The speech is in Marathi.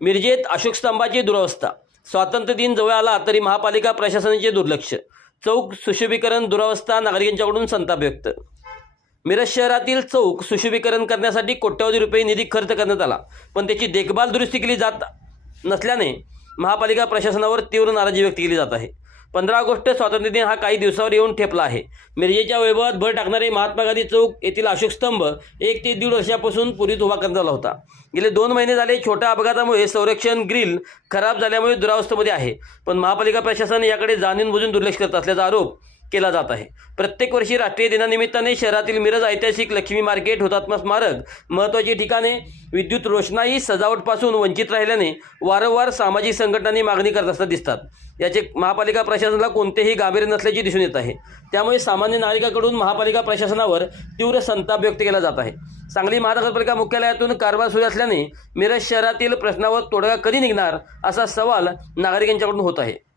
मिरजेत अशोक स्तंभाची दुरावस्था. स्वातंत्र्य दिन जवळ आला तरी महापालिका प्रशासनाचे दुर्लक्ष. चौक सुशोभीकरण दुरावस्था नागरिकांच्याकडून संताप व्यक्त. मिरज शहरातील चौक सुशोभीकरण करण्यासाठी कोट्यावधी रुपये निधी खर्च करण्यात आला पण त्याची देखभाल दुरुस्ती केली जात नसल्याने महापालिका प्रशासनावर तीव्र नाराजी व्यक्त केली जात आहे. पंधरा ऑगस्ट स्वातंत्र्य दिन हा काही दिवसावर येऊन ठेपला आहे. मिरजेच्या वैभवात भर टाकणारे महात्मा गांधी चौक येथील अशोक स्तंभ एक ते दीड वर्षापासून पूर्वीच उभा करण्यात आला होता. गेले दोन महिने झाले छोट्या अपघातामुळे संरक्षण ग्रिल खराब झाल्यामुळे दुरावस्थेमध्ये आहे. पण महापालिका प्रशासन याकडे जाणून बुजून दुर्लक्ष करत असल्याचा आरोप केला जात आहे. प्रत्येक वर्षी राष्ट्रीय दिनानिमित्ताने शहरातील मिरज ऐतिहासिक लक्ष्मी मार्केट हुतात्मा स्मारक महत्त्वाची ठिकाणे विद्युत रोषणाई सजावटपासून वंचित राहिल्याने वारंवार सामाजिक संघटनांनी मागणी करत असताना दिसतात. याचे महापालिका प्रशासनाला कोणतेही गांभीर्य नसल्याचे दिसून येत आहे. त्यामुळे सामान्य नागरिकांकडून महापालिका प्रशासनावर तीव्र संताप व्यक्त केला जात आहे. सांगली महानगरपालिका मुख्यालयातून कारभार सुरू असल्याने मिरज शहरातील प्रश्नावर तोडगा कधी निघणार असा सवाल नागरिकांच्याकडून होत आहे.